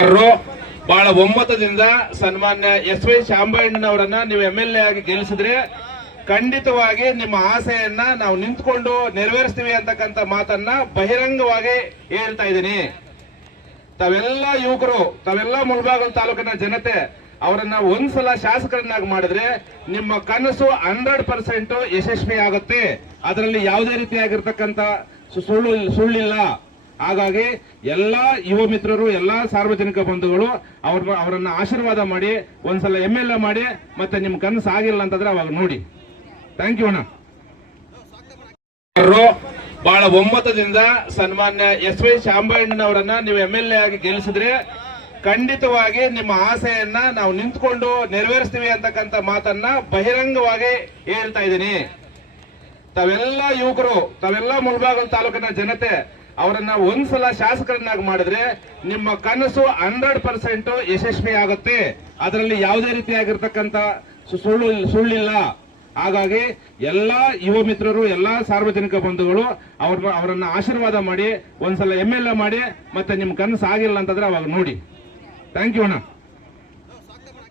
ಬಹಳ ಒಮ್ಮತದಿಂದ ಸನ್ಮಾನ್ಯ ಎಸ್ ವೈ ಶಾಂಬಣ್ಣನವರನ್ನ ನೀವು ಎಂ ಎಲ್ ಎ ಆಗಿ ಗೆಲ್ಲಿಸಿದ್ರೆ ಖಂಡಿತವಾಗಿ ನಿಮ್ಮ ಆಸೆಯನ್ನ ನಾವು ನಿಂತ್ಕೊಂಡು ನೆರವೇರಿಸ್ತೀವಿ ಅಂತಕ್ಕಂಥ ಮಾತನ್ನ ಬಹಿರಂಗವಾಗಿ ಹೇಳ್ತಾ ಇದ್ದೀನಿ. ತಾವೆಲ್ಲ ಯುವಕರು, ತಾವೆಲ್ಲ ಮುಳಬಾಗಲ್ ತಾಲೂಕಿನ ಜನತೆ, ಅವರನ್ನ ಒಂದ್ಸಲ ಶಾಸಕರನ್ನಾಗಿ ಮಾಡಿದ್ರೆ ನಿಮ್ಮ ಕನಸು ಹಂಡ್ರೆಡ್ ಪರ್ಸೆಂಟ್ ಯಶಸ್ವಿ ಆಗುತ್ತೆ ಅದರಲ್ಲಿ ಯಾವುದೇ ರೀತಿಯಾಗಿರ್ತಕ್ಕಂಥ ಸುಳ್ಳು, ಸುಳ್ಳಿಲ್ಲ. ಹಾಗಾಗಿ ಎಲ್ಲ ಯುವ ಮಿತ್ರರು, ಎಲ್ಲ ಸಾರ್ವಜನಿಕ ಬಂಧುಗಳು ಅವ್ರ ಅವರನ್ನ ಆಶೀರ್ವಾದ ಮಾಡಿ, ಒಂದ್ಸಲ ಎಂ ಎಲ್ ಎ ಮಾಡಿ, ಮತ್ತೆ ನಿಮ್ ಕನಸು ಆಗಿಲ್ಲ ಅಂತಂದ್ರೆ ಅವಾಗ ನೋಡಿ. ಥ್ಯಾಂಕ್ ಯು ಅಣ್ಣ. ಬಹಳ ಒಮ್ಮತದಿಂದ ಸನ್ಮಾನ್ಯ ಎಸ್ ವೈ ಶಾಂಬಣ್ಣನವರನ್ನ ನೀವು ಎಂ ಎಲ್ ಎ ಆಗಿ ಗೆಲ್ಲಿಸಿದ್ರೆ ಖಂಡಿತವಾಗಿ ನಿಮ್ಮ ಆಸೆಯನ್ನ ನಾವು ನಿಂತ್ಕೊಂಡು ನೆರವೇರಿಸ್ತೀವಿ ಅಂತಕ್ಕಂಥ ಮಾತನ್ನ ಬಹಿರಂಗವಾಗಿ ಹೇಳ್ತಾ ಇದ್ದೀನಿ. ತಾವೆಲ್ಲ ಯುವಕರು, ತಾವೆಲ್ಲ ಮುಳಬಾಗಲ್ ತಾಲೂಕಿನ ಜನತೆ ಅವರನ್ನ ಒಂದ್ಸಲ ಶಾಸಕರನ್ನಾಗಿ ಮಾಡಿದ್ರೆ ನಿಮ್ಮ ಕನಸು ಹಂಡ್ರೆಡ್ ಪರ್ಸೆಂಟ್ ಯಶಸ್ವಿ ಆಗುತ್ತೆ. ಅದರಲ್ಲಿ ಯಾವುದೇ ರೀತಿಯಾಗಿರ್ತಕ್ಕಂಥ ಸು- ಸುಳ್ಳು ಸುಳ್ಳಿಲ್ಲ. ಹಾಗಾಗಿ ಎಲ್ಲಾ ಯುವ ಮಿತ್ರರು, ಎಲ್ಲಾ ಸಾರ್ವಜನಿಕ ಬಂಧುಗಳು ಅವ್ರ ಅವರನ್ನ ಆಶೀರ್ವಾದ ಮಾಡಿ, ಒಂದ್ಸಲ ಎಂ ಎಲ್ ಎ ಮಾಡಿ, ಮತ್ತೆ ನಿಮ್ ಕನಸು ಆಗಿಲ್ಲ ಅಂತಂದ್ರೆ ಅವಾಗ ನೋಡಿ. ಥ್ಯಾಂಕ್ ಯು ಅಣ್ಣ.